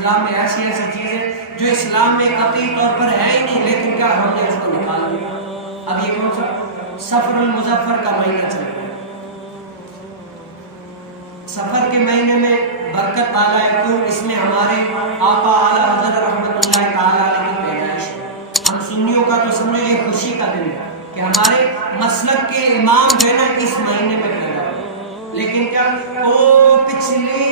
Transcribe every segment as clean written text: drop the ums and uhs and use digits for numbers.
اسلام میں ایسی ایسی چیزیں جو اسلام میں قطعی طور پر ہے ہی نہیں، لیکن کیا ہم نے اس کو نکال دیا۔ اب یہ کون سا سفر المظفر کا مہینہ چل رہا ہے، سفر کے مہینے میں برکت والا ہے، کیوں؟ اس میں ہمارے آقا اعلیٰ حضرت رحمۃ اللہ تعالیٰ علیہ کی پیدائش ہے۔ ہم سنیوں کا تو سمجھو یہ خوشی کا دن ہے کہ ہمارے مسلک کے امام جو ہے نا اس مہینے میں پیدا ہوئے، لیکن کیا وہ پچھلے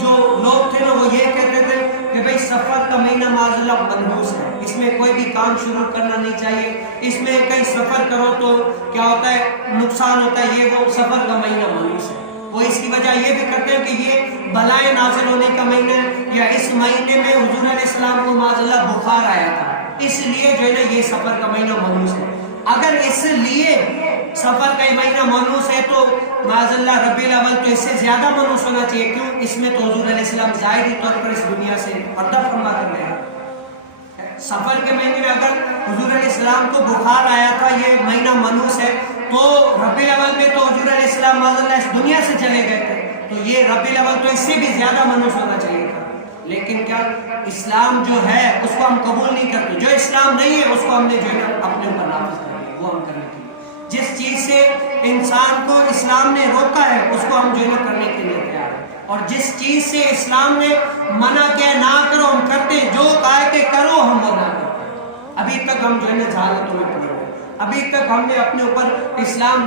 جو لوگ تھے نا وہ یہ کہتے تھے کہ بھئی سفر کا مہینہ معاذ اللہ منحوس ہے، اس میں کوئی بھی کام شروع کرنا نہیں چاہیے، اس میں کہیں سفر کرو تو کیا ہوتا ہے، نقصان ہوتا ہے، یہ وہ سفر کا مہینہ منحوس ہے۔ وہ اس کی وجہ یہ بھی کرتے ہیں کہ یہ بلائیں نازل ہونے کا مہینہ ہے، یا اس مہینے میں حضور علیہ السلام کو معاذ اللہ بخار آیا تھا، اس لیے جو ہے نا یہ سفر کا مہینہ منحوس ہے۔ اگر اس لیے سفر کا مہینہ منحوس ہے تو معاذ اللہ ربیع الاول تو اس سے زیادہ منحوس ہونا چاہیے، کیوں؟ اس میں تو حضور علیہ السلام ظاہری طور پر اس دنیا سے پردہ فرما کر گئے ہیں۔ سفر کے مہینے میں اگر حضور علیہ السلام کو بخار آیا تھا، یہ مہینہ منحوس ہے، تو ربیع الاول میں تو حضور علیہ السلام معاذ اللہ اس دنیا سے چلے گئے تھے، تو یہ ربیع الاول تو اس سے بھی زیادہ منحوس ہونا چاہیے تھا۔ لیکن کیا اسلام جو ہے اس کو ہم قبول نہیں کرتے، جو اسلام نہیں ہے اس کو ہم نے جو ہے اپنے اوپر نافذ کر لیا، وہ ہم کرنے کے لیے جس چیز سے انسان کو اسلام نے روکا ہے اس کو ہم جو ہے کرنے کے لیے تیار ہیں، اور جس چیز سے اسلام نے منع کیا نہ کرو ہم کرتے، جو کہا کہ کرو ہم وہ نہ کرتے۔ ابھی تک ہم جو ہے جہالتوں میں پڑے ہوئے، ابھی تک ہم نے اپنے اوپر اسلام